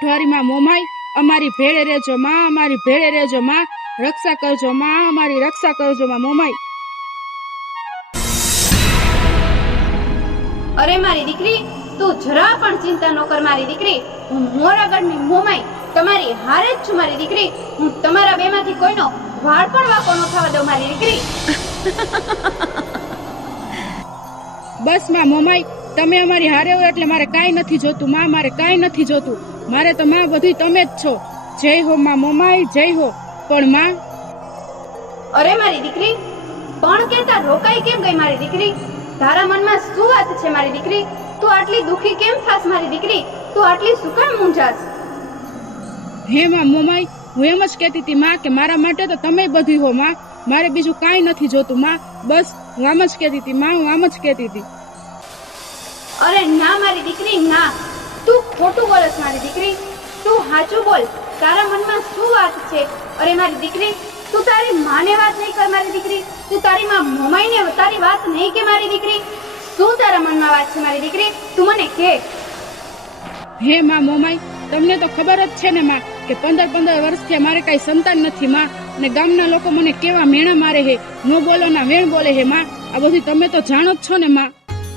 કોઠવારી માં મોમાઈ અમારી ભેળે રહેજો માં અમારી ભેળે રહેજો માં રક્ષા કરજો માં અમારી રક્ષા કરજો માં મોમાઈ. અરે મારી દીકરી તું જરા પણ ચિંતા ન કર મારી દીકરી. હું મોરાગઢની મોમાઈ તમારી હારે જ છું મારી દીકરી. હું તમારા બેમાંથી કોઈનો વાળ પણ વાકો ન થવા દઉં મારી દીકરી. બસમાં મોમાઈ તમે અમારી હારે હોય એટલે મારે કાંઈ નથી જોતું માં મારે કાંઈ નથી જોતું. મારે તો માં બધી તમે જ છો. જય હો માં મોમાઈ જય હો. પણ માં? અરે મારી દીકરી પણ કેતા રોકાઈ કેમ ગઈ મારી દીકરી? તારા મનમાં શું વાત છે મારી દીકરી? તું આટલી દુખી કેમ થાસ મારી દીકરી? તું આટલી શું કામ મૂંઝાસ હે માં મોમાઈ હું એમ જ કહેતી હતી માં કે મારા માટે તો તમે બધું હો માં. મારે બીજું કાંઈ નથી જોતું માં. બસ હું આમ જ કહેતી હતી માં હું આમ જ કહેતી હતી. અરે ના મારી દીકરી ના. તું ખોટું બોલસ મારી દીકરી. તું સાચું બોલ. તારા મનમાં શું વાત છે? અરે મારી દીકરી તું તારી માને વાત નહીં કર મારી દીકરી. તું તારી માં મોમાઈને તારી વાત નહીં કે મારી દીકરી. શું તારા મનમાં વાત છે મારી દીકરી? તું મને કે. હે માં મોમાઈ તમને તો ખબર જ છે ને માં કે પંદર પંદર વર્ષથી મારે કાંઈ સંતાન નથી માં અને ગામના લોકો મને કેવા મેણા મારે હે? નો બોલો ના વેણ બોલે હે માં. આ બધું તમે તો જાણો જ છો ને માં.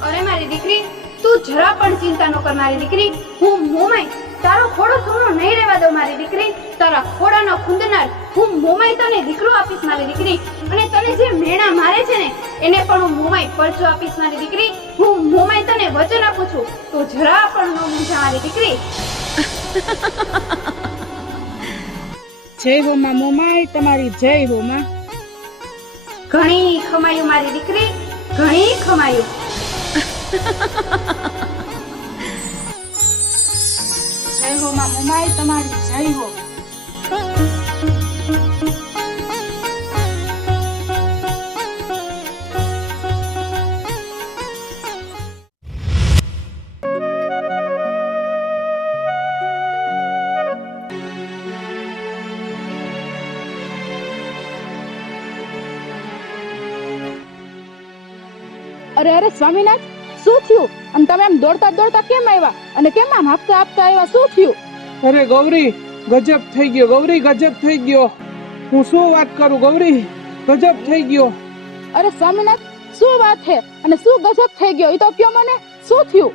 અરે મારી દીકરી તું જરા પણ ચિંતા ન કર મારી દીકરી. હું મોમાઈ. તારો ખોડો સોનો નહીં રહેવા દઉં મારી દીકરી. તારા ખોડાનો ખૂંદનાર હું મોમાઈ તને દીકરો આપીશ મારી દીકરી. અને તને જે મેણા મારે છે ને એને પણ હું મોમાઈ પરચો આપીશ મારી દીકરી. હું મોમાઈ તને વચન આપું છું. તો જરા પણ ન મૂંઝા મારી દીકરી. જય હો માં મોમાઈ તમારી જય હો માં. ઘણી ખમાયું મારી દીકરી. ઘણી ખમાયું. જય હો માં તમારી જય અરે અરે સ્વામીનાથ શું થયું? અને તમે આમ દોડતા દોડતા કેમ આવ્યા? અને કેમ આમ હાંફતા હાંફતા આવ્યા? શું થયું? અરે ગૌરી ગજબ થઈ ગયો. ગૌરી ગજબ થઈ ગયો. હું શું વાત કરું ગૌરી? ગજબ થઈ ગયો. અરે સ્વામીનાથ શું વાત છે? અને શું ગજબ થઈ ગયો? એ તો કયો મને? શું થયું?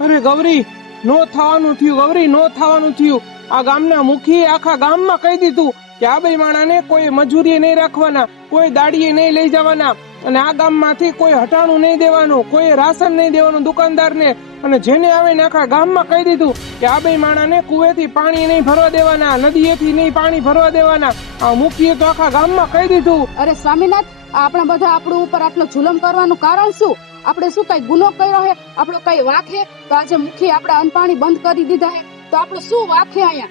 અરે ગૌરી નો થવાનું થયું. ગૌરી નો થવાનું થયું. આ ગામના મુખીએ આખા ગામમાં કહી દીધું કે આ બે માણાને કોઈ મજૂરીએ નહીં રાખવાના કોઈ દાડીએ નહીં લઈ જવાના. અને આ ગામમાંથી કોઈ હટાણું નહીં દેવાનું કોઈ રાશન નહીં દેવાનું દુકાનદારને. અને જેને આવીને આખા ગામમાં કહી દીધું કે આ બે માણાને કુવેથી પાણી નહીં ભરવા દેવાના નદીએથી નહીં પાણી ભરવા દેવાના. આ મુખીએ તો આખા ગામમાં કહી દીધું. અરે સ્વામીનાથ આપણે બધા આપણું ઉપર આટલો જુલમ કરવાનું કારણ શું? આપણે શું કઈ ગુનો કર્યો હે? આપણો કઈ વાંક હે? તો આજે મુખી આપણા અનપાણી બંધ કરી દીધા હે? તો આપણો શું વાંક હે અહીંયા?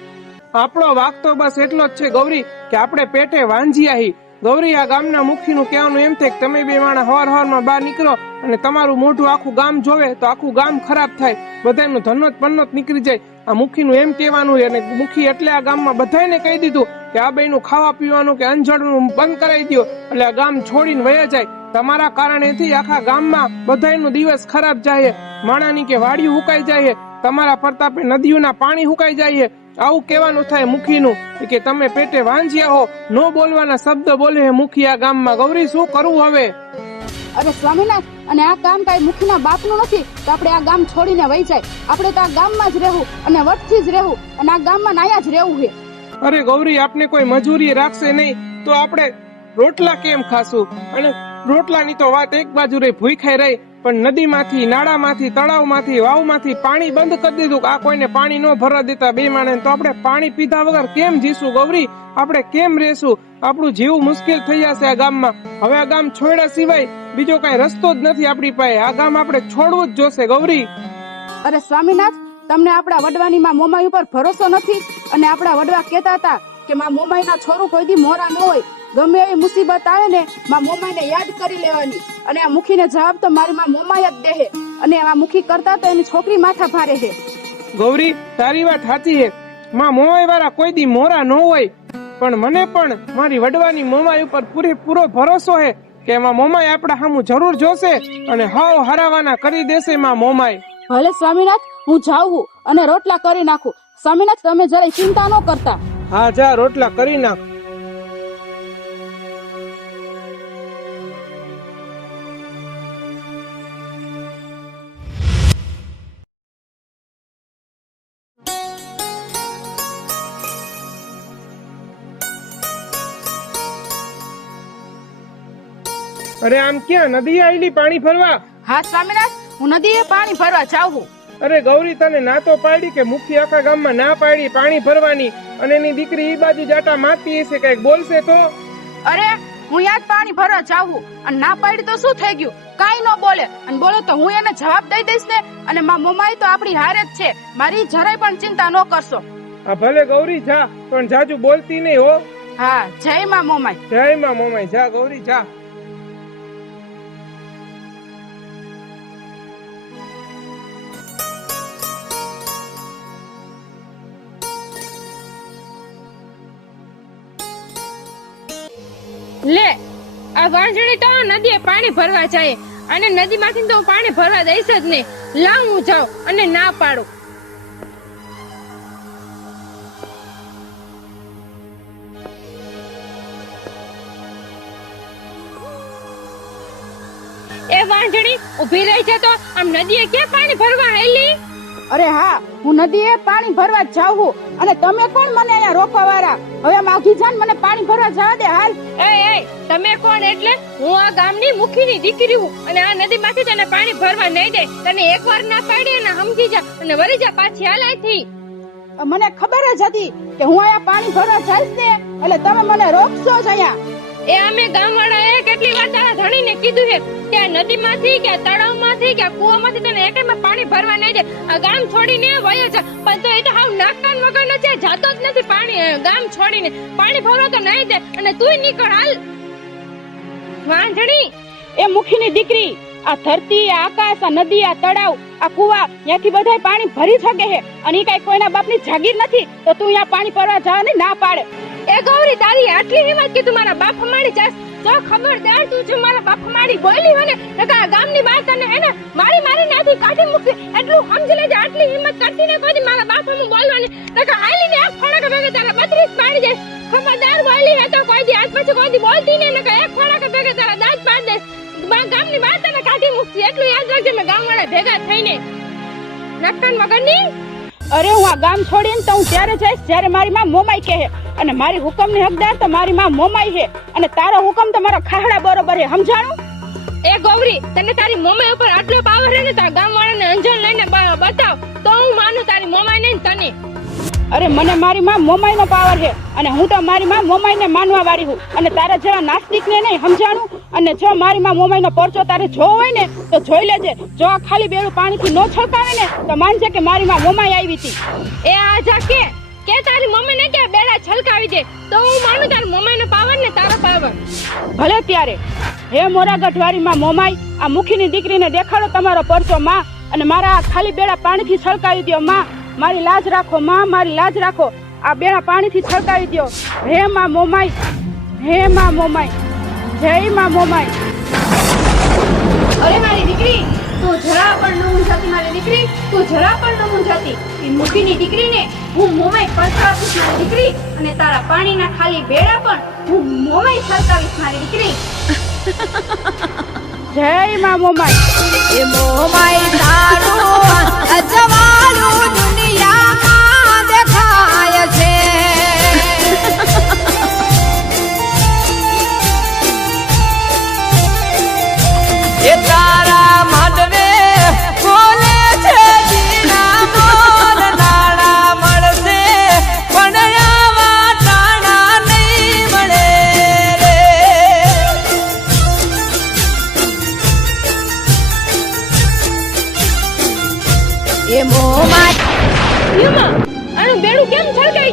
આપણો વાક તો બસ એટલો જ છે ગૌરી કે આપણે પેટે વાંજી હી. ગૌરી આ ગામના મુખીનું કહેવાનું એમ થાય કે તમે બે માણા હવાર હવારમાં બહાર નીકળો અને તમારું મોઢું આખું ગામ જોવે તો આખું ગામ ખરાબ થાય. બધાનું ધનોત પન્નોત નીકળી જાય. આ મુખીનું એમ કહેવાનું અને મુખી એટલે આ ગામમાં બધાને કહી દીધું કે આ બેનું ખાવા પીવાનું કે અંજળનું બંધ કરાવી દો એટલે આ ગામ છોડીને વયા જાય. તમારા કારણેથી આખા ગામમાં બધાયનો દિવસ ખરાબ જાય માણાની કે વાડી હુકાઈ જાય તમારા પ્રતાપે નદીઓના પાણી હુકાઈ જાય આવું કહેવાનું થાય મુખીનું કે તમે પેટે વાંજ્યા હો નો બોલવાના શબ્દ બોલે હે મુખી આ ગામમાં. ગૌરી શું કરવું હવે? અરે સ્વામીનાથ અને આ કામ કઈ મુખીના બાપનું નથી તો આપણે આ ગામ છોડીને વહી જાય. આપણે તો આ ગામમાં જ રહેવું અને વટથી જ રહેવું અને આ ગામમાં નાયા જ રહેવું છે. અરે ગૌરી આપને કોઈ મજૂરી રાખશે નહીં તો આપણે રોટલા કેમ ખાશું? અને રોટલાની તો વાત એક બાજુ રહી ભૂખાઈ રહી પણ નદીમાંથી, નાળામાંથી, તળાવમાંથી, વાવમાંથી પાણી બંધ કરી દીધું આ કોઈને પાણી ન ભરવા દેતા બે માણે તો આપણે પાણી પીધા વગર કેમ જીશું ગૌરી? આપણે કેમ રહેશું આપણું જીવ મુશ્કેલ થઈ જશે આ ગામમાં. હવે આ ગામ છોડ્યા સિવાય બીજો કઈ રસ્તો જ નથી આપણી પાસે. આ ગામ આપણે છોડવું જ જોશે ગૌરી. અરે સ્વામીનાથ, તમને આપણા વડવાની માં મોમાઈ ઉપર ભરોસો નથી? અને આપણા વડવા કહેતા હતા કે માં મોમાઈ ના છોરું કોઈ દી મોરા ન હોય. ગમે એવી મુસીબત આવે ને, માં મોમાઈ ને યાદ કરી લેવાની. અને આ મુખીને જવાબ તો મારી માં મોમાય જ દેહે અને આ મુખી કરતા તો એની છોકરી માથા ભારે છે ગૌરી તારી વાત સાચી હે. માં મોમાય વાળા કોઈ દી મોરા ન હોય. પણ મને પણ મારી વડવાની મોમાઈ ઉપર પૂરેપૂરો ભરોસો હે કે એમાં મોમાય આપણા સામું જરૂર જોશે અને હાવ હરાવાના કરી દેશે માં મોમાય ભલે સ્વામીનાથ હું જાઉં અને રોટલા કરી નાખું. સ્વામીનાથ તમે જરાય ચિંતા ન કરતા. હા જા રોટલા કરી નાખ. અરે આમ ક્યાં? નદી આવેલી પાણી ભરવા હા સ્વામિનાથ હું નદીએ પાણી ભરવા જાઉં છું. અરે ગૌરી તને ના તો પાડી કે મુખી આખા ગામમાં ના પાડી પાણી ભરવાની અને એની દીકરી ઈ બાજુ જાટા માતી હશે કંઈક બોલશે તો? અરે હું યાદ પાણી ભરવા જાઉં અને ના પાડી તો શું થઈ ગયું? કાઈ ન બોલે. અને બોલે તો હું એને જવાબ દઈ દઈશ ને? અને મા મોમાઈ તો આપણી હારે જ છે. મારી જરાય પણ ચિંતા ન કરશો. આ ભલે ગૌરી જા. પણ જાજુ બોલતી નહીં હો. હા જય મા મોમાઈ જય માં મોમાઈ જા ગૌરી જા. લે, આ વાંજણી તો નદીએ પાણી ભરવા જાય અને નદીમાંથી તો પાણી ભરવા દઈશ જ નહીં. લાવ હું જાઉં અને ના પાડું. એ વાંજળી ઊભી રહી છે તો આમ નદીએ ક્યાં પાણી ભરવા હેલી અરે હા હું નદીએ પાણી ભરવા જાઉં છું. અને તમે કોણ મને અહીંયા રોકવા વાળા હવે માગી જાન મને પાણી ભરવા જવા દે હાલ. એ એ તમે કોણ એટલે? હું આ ગામની મુખીની દીકરી હું અને આ નદીમાંથી તને પાણી ભરવા નહીં દે. તને એકવાર ના પાડી અને સમજી જા અને વળી જા પાછી હાલ અહીંથી. મને ખબર જ હતી કે હું અહીંયા પાણી ભરવા જઈશ ને. એટલે તમે મને રોકશો જ અહીંયા. એ અમે ગામવાળાએ કેટલી વાર તારા ધણીને કીધું છે કે નદીમાંથી કે તળાવમાંથી કે કૂવામાંથી તને એકેમાં પાણી ભરવા નહીં દે. ગામ છોડીને વયો છે પણ તો એ તો હાવ નાકાન વગરનો છે, જાતો જ નથી પાણી. ગામ છોડીને પાણી ભરવા તો નહીં દે. અને તું નીકળ, હાલ. વાંધણી એ મુખીની દીકરી, આ ધરતી, આ આકાશ, આ નદી, આ તળાવ, આ કુવા, ત્યાંથી બધાય પાણી ભરી શકે છે. અને એ કઈ કોઈના બાપની જાગીર નથી, તો તું અહીંયા પાણી ભરવા જવાની ના પાડે. એ ગૌરી તારી આટલી હિંમત કે તું મારા બાપ મારી જાસ જો ખબરદાર તું જો મારા બાપ મારી બોલી મને નકા ગામની બહાર તને એને મારી મારી નાથી કાઢી મૂકી એટલું સમજી લેજે, આટલી હિંમત કરતી ને કોઈ દી મારા બાપ હું બોલવાની. નકા હાલી ને એક કે ભેગે તારા બત્રીસ પાડી જાય ખબરદાર બોલી હે તો કોઈ દી, આજ પછી કોઈ દી બોલતી ને નકા એક ફોડક ભેગે તારા દાંત પાડી દે. ગામની બહાર તને કાઢી મૂકી એટલું યાદ રાખજે મેં ગામવાળા ભેગા થઈને. નક્કન મગરની અરે હું આ ગામ છોડીને તો હું ત્યારે જઈશ જ્યારે મારી માં મોમાઈ કહે અને મારી હુકમની હકદાર તો મારી માં મોમાઈ છે. અને તારો હુકમ તો મારો ખાહડા બરોબર છે. સમજાણું? એ ગૌરી, તને તારી મોમાઈ ઉપર આટલો પાવર હે ને તારા વાળાને અંજણ લઈને બતાવ. તો હું માનું તારી મોમાઈ ને તને. અરે મને મારી માં મોમાઈ નો પાવર છે અને હું તો મારી માં મોમાઈ ને માનવા વાળી હું. અને તારા જેવા નાસ્તિક ને નહીં સમજાણું? અને જો મારી માં મોમાઈ નો પરચો તારે જો હોય ને તો જોઈ લેજે. જો આ ખાલી બેડું પાણીથી ન છલકાવે ને તો માનજે કે મારી માં મોમાઈ આવી હતી. એ આજા કે કે તારી મમ્મી ને કે બેડા છલકાવી દે? તો હું માનું તારી મોમાઈનો પાવર ને તારો પાવર ભલે ત્યારે. હે મોરા ગઢવારી માં મોમાઈ આ મુખીની દીકરીને દેખાડો તમારો પરચો માં અને મારા ખાલી બેડા પાણીથી છલકાવી દો માં. મારી લાજ રાખો માં મારી લાજ રાખો. આ બેડા પાણીથી છલકાવી દો હે માં મોમાઈ હે માં મોમાઈ જય માં મોમાઈ. અરે મારી દીકરી તું જરા પણ ન મૂંઝાતી મારી દીકરી તું જરા પણ ન મૂંઝાતી. એ મૂકીની દીકરીને હું મોમાઈ પલટાવીશ મારી દીકરી અને તારા પાણીના ખાલી બેડા પણ હું મોમાઈ છલકાવીશ મારી દીકરી. જય માં મોમાઈ. એ મોમાઈ તારું અજવાળું દુનિયામાં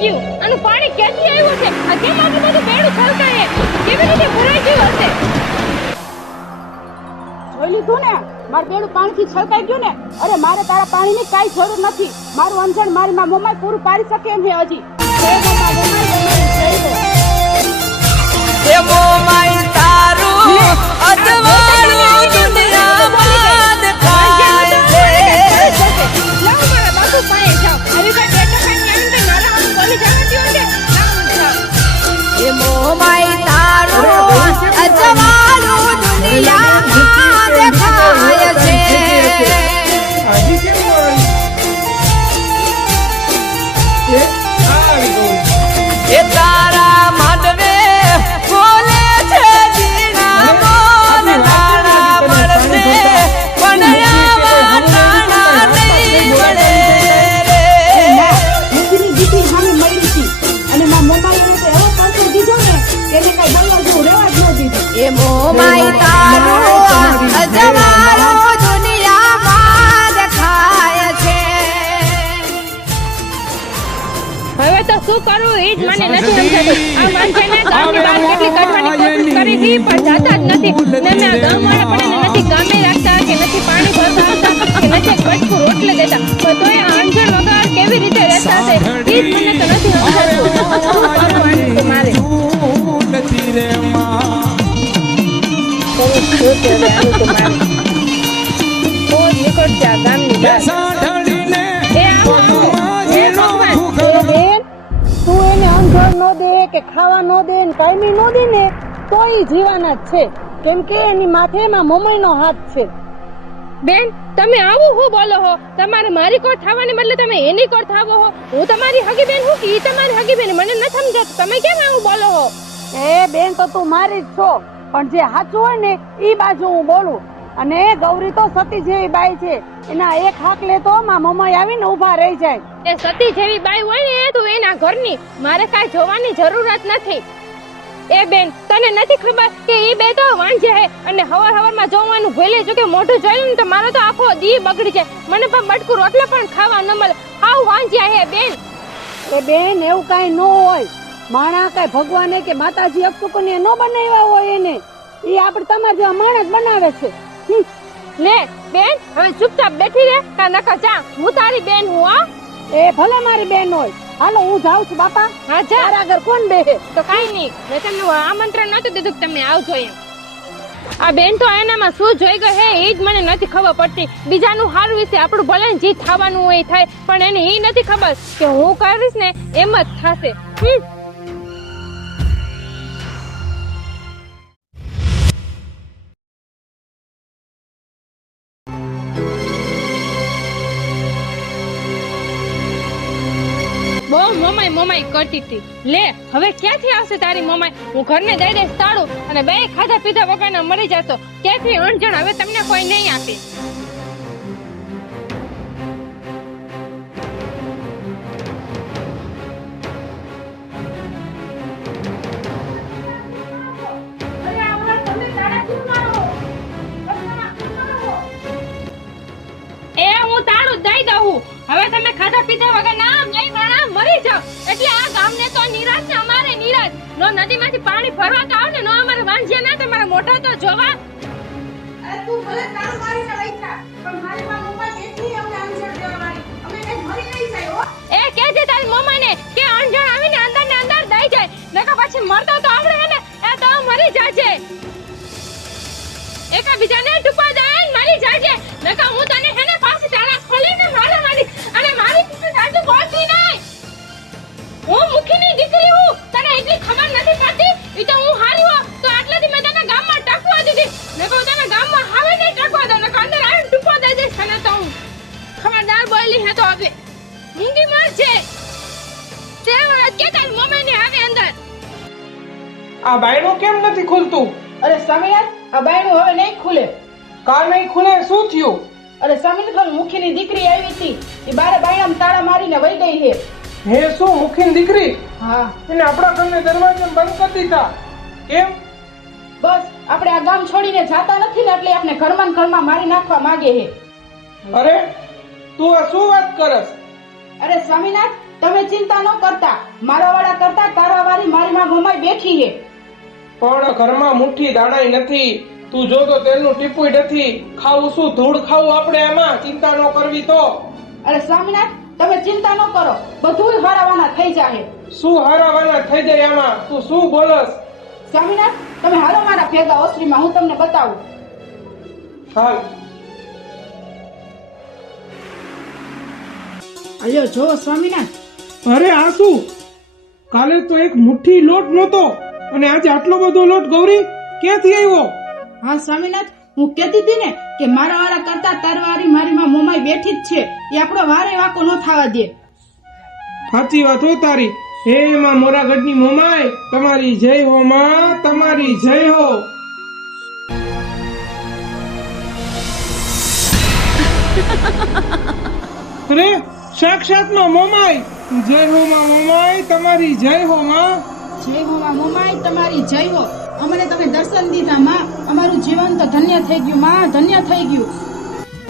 ગયું આનું પાણી ક્યાંથી આવ્યું છે આ કેમ આટલું બધું બેડું છલકાય કેવી રીતે ભરાઈ ગયું હશે જોઈ લીધું ને મારું બેડું પાણીથી છલકાઈ ગયું ને અરે મારે તારા પાણીની કાંઈ જરૂર નથી મારું અંજણ મારી માં મોમાય પૂરું પાડી શકે એમ છે હજી જય માં મોમાઈ તમારી જય હો. એ મોમાઈ તારું અજવાળું દુનિયામાં દેખાય છે લાવો મારા બાપુ પાસે જાઓ આવી મારો કરી પણ જાતા જ નથી. ને મેં આ પણ નથી ગામે રાખતા કે નથી પાણી ભરતા આવતા કે નથી એક રોટલે દેતા. પણ તોય આ વગર કેવી રીતે રહેતા હશે એ જ મને તો નથી સમજાતું શું કરવાનું તો મારે? તો મારે. બહુ જ નીકળશે આ ગામની બહાર. ઈ જીવાના જ છે. કેમ કે એની માથે એમાં મમઈનો હાથ છે. બેન તમે આવું હું બોલો હો? તમારે મારી કોર થવાને બદલે તમે એની કોર થાવો હો? હું તમારી હગી બેન હું કે ઈ તમારી હગી બેન મને ન સમજાતું. તમે કેમ આવું બોલો હો? એ બેન તો તું મારી જ છો. પણ જે સાચું હોય ને ઈ બાજુ હું બોલું. અને ગૌરી તો સતી જેવી બાઈ છે. એના એક હાક લે તો માં મમ્મી આવીને ઊભા રહી જાય. એ સતી જેવી બાઈ હોય ને એ તો એના ઘરની. મારે કાંઈ જોવાની જરૂરત નથી. એ બેન તને નથી ખબર કે ઈ બે તો વાંજે હે. અને હવાર હવારમાં જોવાનું ભૂલી જો કે મોઢું જોયું ને તો મારો તો આખો દી બગડી જાય. મને પણ બટકું રોટલા પણ ખાવા ન મળે. હાવ વાંજ્યા હે બેન. એ બેન એવું કાઈ ન હોય. માણા કાંઈ ભગવાને કે માતાજી અપસુકને ન બનાવ્યા હોય એને. ઈ આપણે તમારા જેવા માણસ બનાવે છે. લે બેન હવે ચૂપચાપ બેઠી રહે કા નકા જા. હું તારી બેન હું આ એ ભલે મારી બેન હોય. હાલો હું જાઉં છું બાપા. હા જા. તારા આગળ કોણ બેહે? તો કાઈ નહીં. મેં તમને આમંત્રણ નતું દીધું કે તમે આવજો એમ. આ બેન તો એનામાં શું જોઈ ગઈ હે એ જ મને નથી ખબર પડતી. બીજાનું હારું વિશે આપણું ભલે જે થવાનું હોય એ થાય પણ એને એ નથી ખબર કે હું કરીશ ને એમ જ થશે. મમાઈ કરતી હતી લે, હવે ક્યાંથી આવશે તારી મમાઈ? હું ઘરને દઈ દઈશ તાળું અને બે ખાધા પીધા વગરના મરી જશો. ક્યાંથી અણજણ? હવે તમને કોઈ નહીં આપે. હવે તમે ખાધા પીધા વગર ના મરી જાવ એટલે આ ગામને તો નિરાશ ને અમારે નિરાશ. નો નદીમાંથી પાણી ભરવા તો આવ ને નો અમારે વાંજ્યા ના તમારા મોઢા તો જોવા. અરે તું ભલે તારું લઈ જા પણ મારી માં મોબાઈલ કેટલી અમને આન્સર દેવા મારી અમે કઈ મરી નહીં જાય હો. એ કહેજે તારી મમ્માને કે અણજણ આવીને અંદર ને અંદર દઈ જાય. નકર પછી મરતો તો આવડે હે ને એ તો મરી જાજે. એકા બીજાને ટુપા દે ને મરી જાજે. નકર હું તને હે ને પાછી તારા ખોલીને મારા મારી અને મારી પાસે જાજુ બોલતી નહીં હું મુખીની દીકરી હું. તને એટલી ખબર નથી પડતી? ઈ તો હું હારી હો તો આટલેથી મેં તને ગામમાં ટકવા દીધી. નકર કહું તને ગામમાં હવે નહીં ટકવા દઉં નકર અંદર આવીને ટુપો દઈ દઈશ તને તો હું. ખબરદાર બોલી હે તો હવે. મૂંગી મર છે. તે વાત કે તારી મમ્મી ને આવે અંદર? આ બાયણું કેમ નથી ખુલતું? અરે સમીર આ બાયણું હવે નહીં ખુલે. કા નહીં ખુલે શું થયું? અરે સ્વામિનાથ મુખીની દીકરી આવી હતી. એ બારે બાયણામાં તાળા મારીને વહી ગઈ છે. હે શું મુખીન દીકરી? હા. એને આપણા ઘરને દરવાજા બંધ કરી દીધા. કેમ? બસ આપણે આ ગામ છોડીને જાતા નથી ને એટલે આપણે ઘરમાં ને ઘરમાં મારી નાખવા માંગે હે અરે તું આ શું વાત કરસ? અરે સ્વામીનાથ તમે ચિંતા ન કરતા. મારા વાળા કરતા તારા વાળી મારી માં મમાઈ બેઠી હે પણ ઘરમાં મુઠ્ઠી દાણાઈ નથી. તું જો તો તેલનું ટીપુય નથી. ખાવું શું? ધૂળ ખાવું આપણે એમાં ચિંતા ન કરવી તો. અરે સ્વામિનાથ તમે ચિંતા ન કરો બધું હારાવાના થઈ જાય શું હારાવાના થઈ જાય આમાં? તું શું બોલસ? સ્વામિનાથ તમે હાલો મારા ભેગા ઓસરીમાં હું તમને બતાવું. હાલ. અયો જો સ્વામિનાથ. અરે આ શું? કાલે તો એક મુઠ્ઠી લોટ નહોતો અને આજે આટલો બધો લોટ ગૌરી ક્યાંથી આવ્યો? હા સ્વામિનાથ હું કેતી હતી ને કે મારા વાળા કરતા તારવારી મારી માં મોમાઈ બેઠી જ છે. એ આપણો વારે વાકો ન થવા દે. સાચી વાત હો તારી. હે માં મોરાગઢની મોમાઈ તમારી જય હો માં તમારી જય હો. અરે સાક્ષાતમાં મોમાય જય હો માં મોમાય તમારી જય હો માં. જય હો માં મોમાઈ તમારી જય હો. અમને તમે દર્શન દીધા માં. અમારું જીવન તો ધન્ય થઈ ગયું માં. ધન્ય થઈ ગયું.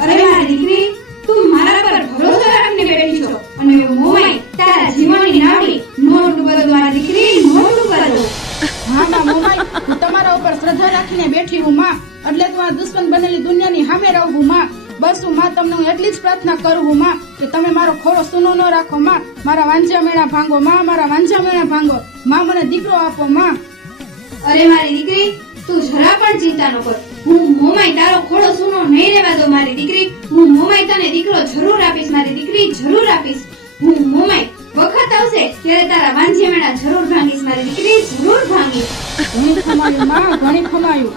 અરે મારી દીકરી તું મારા પર ભરોસો રાખીને બેઠી છો. અને મોય તારા જીવનની નાવડી મોટું કરો મારી દીકરી મોટું કરો. હા માં મોમાઈ હું તમારા ઉપર શ્રદ્ધા રાખીને બેઠી હું માં. એટલે તું આ દુશ્મન બનેલી દુનિયાની સામે રહું હું માં. બસ હું માં તમને હું એટલી જ પ્રાર્થના કરું હું માં કે તમે મારો ખોળો સૂનો ન રાખો માં. મારા વાંજા મેળા ભાંગો માં મારા વાંજા મેળા ભાંગો. માં મને દીકરો આપો માં. અરે મારી દીકરી, તું જરા પણ ચિંતા ન કર. હું મોમાઈ તારો ખોડો સુનો નહીં રહેવા દો મારી દીકરી. હું મોમાઈ તને દીકરો જરૂર આપીશ, મારી દીકરી, જરૂર આપીશ. હું મોમાઈ વખત આવશે ત્યારે તારા વાંઝિયામેણા જરૂર ભાંગીશ, મારી દીકરી, જરૂર ભાંગીશ. ઘણી ખમાયું, માં, ઘણી ખમાયું.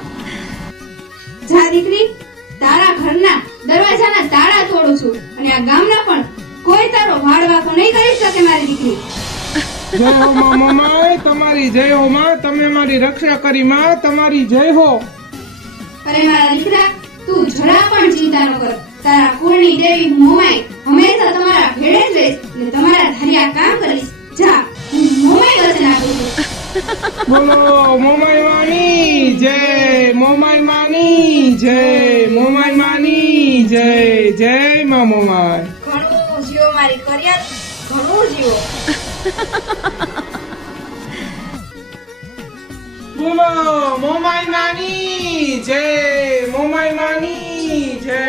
જા દીકરી, તારા ઘરના દરવાજાના તાળા તોડું છું અને આ ગામના પણ કોઈ તારો વાળ વાંકો નહીં કરી શકે મારી દીકરી. જય તમારી જય હો માં તમે મારી રક્ષા કરી માં તમારી જય હો. અરે મારા દીકરા તું જરા પણ ચિંતા ન કર. તારા કુળની દેવી મોમાઈ હંમેશા તમારા ભેળે જ રહીશ ને તમારા ધાર્યા કામ કરીશ. જા હું મોમાઈ વચન આપું છું. બોલો મોમાઈ માની જય મોમાઈ માની જય મોમાઈ માની જય જય મા મોમાઈ ઘણું જીવો મારી કર્યા ઘણું જીવો. બોલો મોમાઈ માની જય મોમાઈ માની જય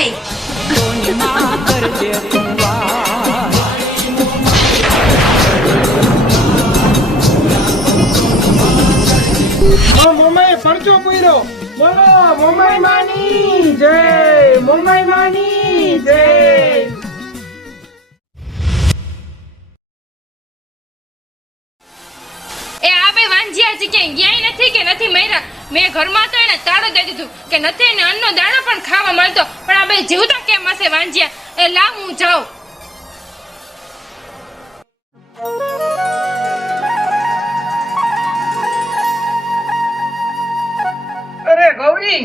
મોમાઈ તોની માં કરજે તું વાર. ઓ મોમાઈ પરચો પૂર્યો બોલો, મોમાઈ માની, જય મુંબઈ માની, જય મેં ઘરમાં તો એને તાળો દઈ દીધું કે નથી એને અન્નનો દાણો પણ ખાવા મળતો. પણ આ બે જીવતા કેમ હશે વાંજિયા? એ લાવ, હું જાઉં. અરે ગૌરી,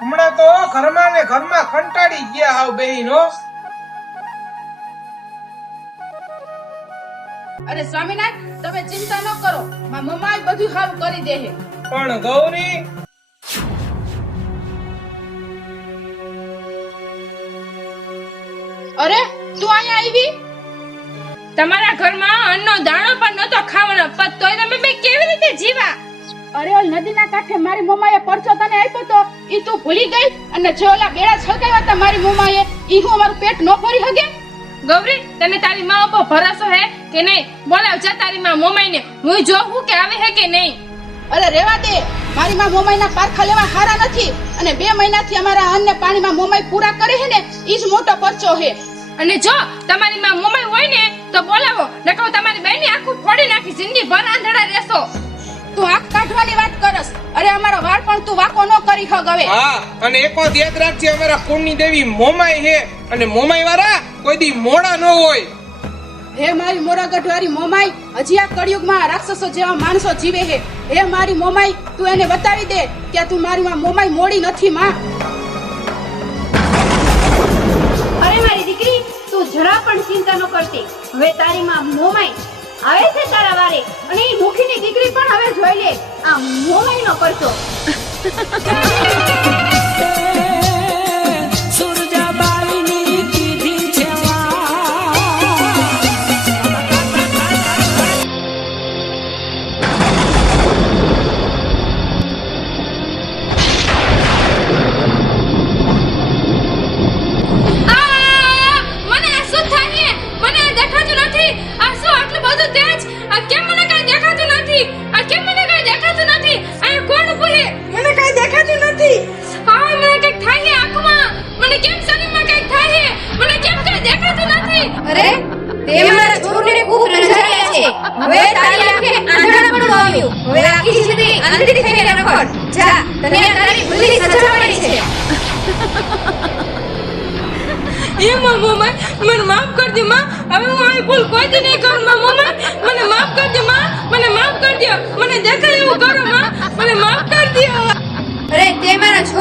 હમણાં તો ઘરમાં ને ઘરમાં કંટાળી ગયા આવ બેહીનો. અરે સ્વામિનાથ તમે ચિંતા ન કરો. મમ્મા બધું સારું કરી દે પણ ગૌરી! અરે તું અહીંયા આવી? તમારા ઘરમાં અન્નનો દાણો પણ નતો ખાવાનો. પણ તોય તમે બે કેવી રીતે જીવા? અરે ઓલ નદીના કાંઠે મારી મમ્માએ પરચો તને આપ્યો તો ઈ તું ભૂલી ગઈ? અને જે ઓલા બેડા છલકાવ્યા હતા મારી મમ્માએ ઈ હું મારું પેટ ન ભરી હગે? ગૌરી તને તારી મા ઉપર ભરોસો હે? કે નહીં? બોલાવ જા તારી માં મોમાઈને. હું જોઉં કે આવે હે કે નહીં. અરે રેવા દે. મારી માં મોમાઈના પારખા લેવા હારા નથી. અને બે મહિનાથી અમારા અન્ન ને પાણીમાં મોમાઈ પૂરા કરે છે ને ઈ જ મોટો પરચો હે અને જો તમારી માં મોમાઈ હોય ને તો બોલાવો. નકર તમારી તમારી ની આખું ફોડી નાખી જિંદગી ભર આંધળા રહેશો. તું આંખ કાઢવાની વાત કરસ. અરે અમારો વાળ પણ તું વાકો ન કરી હગ હવે. હા અને એકો યાદ રાખજે અમારા કુળની દેવી મોમાઈ હે અને મોમાઈ વાળા કોઈ દી મોડા ન હોય. હે મારી મોરાગઢ વાળી મોમાઈ હજી આ કળિયુગમાં રાક્ષસો જેવા માણસો જીવે હે હે મારી મોમાઈ તું એને બતાવી દે કે તું મારી માં મોમાઈ મોડી નથી માં. અરે મારી દીકરી તું જરા પણ ચિંતા ન કરતી. હવે તારી માં મોમાઈ આવે છે તારા વારે અને એ મુખીની દીકરી પણ હવે જોઈ લે. આ મોમાઈ નો પરચો.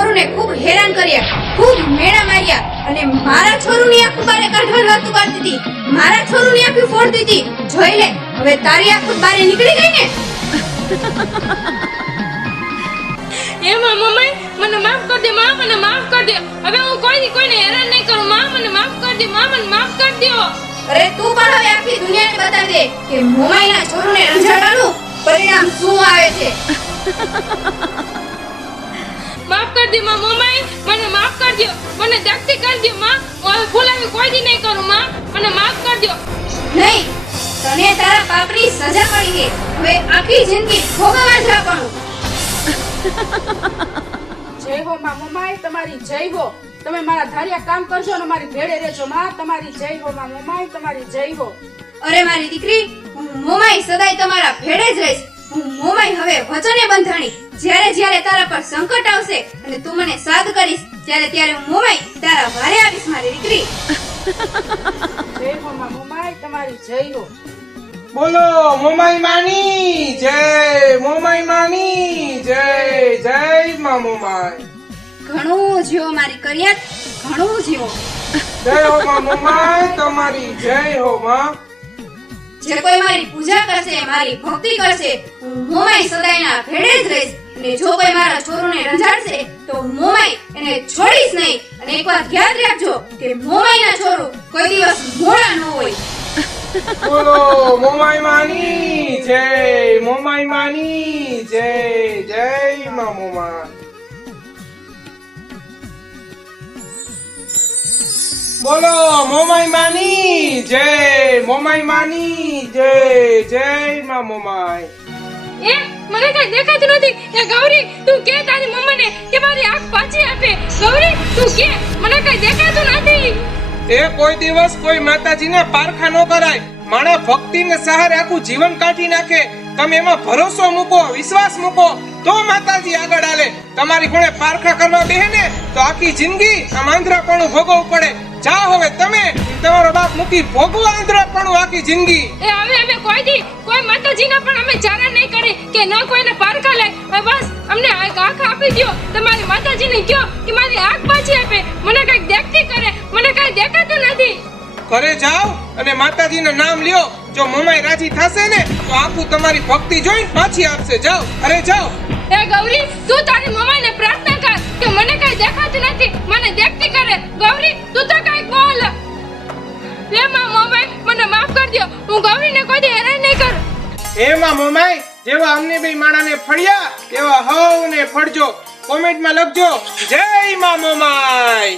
છોરુને ખૂબ હેરાન કર્યા ખૂબ મેળા માર્યા અને મારા છોરુની આંખ બારે કાઢવાનું હતું કરતી હતી. મારા છોરુની આંખ ફોડતી હતી. જોઈ લે હવે તારી આંખ બારે નીકળી ગઈ ને? એ માં મોમાઈ મને માફ કર દે માં મને માફ કર દે. હવે હું કોઈ કોઈને હેરાન નહીં કરું. માં મને માફ કર દે માં મને માફ કર દે. અરે તું પણ હવે આખી દુનિયાને બતાવી દે કે મોમાઈના છોરુને રંજાડવાનું પરિણામ શું આવે છે? માફ કરજો માં મોમાઈ મને માફ કરજો મને જાગતી કરજો માં. હું હવે ભૂલ આવી કોઈ દી નહીં કરું માં. મને માફ કરજો નહીં. તને તારા પાપની સજા મળી ગઈ હવે આખી જિંદગી ભોગવવા જ રાખવાનું જય હો માં મોમાઈ તમારી જય હો. તમે મારા ધાર્યા કામ કરજો અને મારી ભેળે રહેજો માં. તમારી જય હો માં મોમાઈ તમારી જય હો. અરે મારી દીકરી હું મોમાઈ સદાય તમારા ભેળે જ રહીશ. હું મોમાઈ હવે વચને બંધાણી. જ્યારે જ્યારે તારા પર સંકટ આવશે અને તું મને સાદ કરીશ ત્યારે ત્યારે હું મોમાઈ તારા ભારે આવીશ મારી દીકરી. જય હો મોમાઈ તમારી જય હો. બોલો મોમાઈ માની જય મોમાઈ માની જય જય માં મોમાઈ ઘણું જીવો મારી કરિયાત ઘણું જીવો. જય હો માં મોમાઈ તમારી જય હો માં. જે કોઈ મારી પૂજા કરશે મારી ભક્તિ કરશે હું મોમાઈ સદાયના ભેડે જ રહીશ. અને જો કોઈ મારા છોરોને રંજાડશે, તો મોમાઈ એને છોડીશ નહીં. અને એક વાત યાદ રાખજો કે મોમાઈના છોરો કોઈ દિવસ મોડા ન હોય. બોલો, મોમાઈ માની, જય, મોમાઈ માની, જય જય, મા મોમા બોલો, મોમાઈ માની, જય, મોમાઈ માની, જય જય, મા મોમાઈ. એ મને કઈ દેખાતું નથી. એ ગૌરી, તું કે તારી મમ્મીને કે મારી આંખ પાછી આપે. ગૌરી, તું કે. મને કઈ દેખાતું નથી. એ કોઈ દિવસ કોઈ માતાજીને પારખા ન કરાય. માણા ભક્તિને સહારે આખું જીવન કાઢી નાખે. તમે એમાં ભરોસો મૂકો, વિશ્વાસ મૂકો, તો માતાજી આગળ આલે તમારી કોણે પારખા કરવા બેહે ને, તો આખી જિંદગી આ આંધ્રાપણું ભોગવવું પડે. જાઓ હવે તમે, તમારો બાપ મૂકી ભોગવો આંધ્રાપણું આખી જિંદગી. એ હવે અમે કોઈ દી, કોઈ માતાજીના પણ અમે ચારા નહીં કરી કે ન કોઈને પારખા લે. બસ, અમને આંખ આપી દ્યો. તમારી માતાજીને કયો કે મારી આંખ પાછી આપે. મને કંઈક દેખતી કરે, મને કઈ દેખાતું નથી. ઘરે જાઓ અને માતાજીનું નામ લ્યો. જો મમાઈ રાજી થશે ને તો આખું તમારી ભક્તિ જોઈ પાછી આપશે જાઓ અરે જાઓ. એ ગૌરી તું તારી ને પ્રાર્થના કર કે મને કઈ દેખાતું નથી. મને દેખતી કરે. ગૌરી તું તો કઈ બોલ. લે માં મમાઈ મને માફ કર દો હું ગૌરીને કોઈ દી હેરાન નહીં કરું. એમાં મમાઈ જેવા અમને બે માણાને ફળ્યા એવા હવને ફળજો. કોમેન્ટમાં લખજો. જય માં મોમાઈ.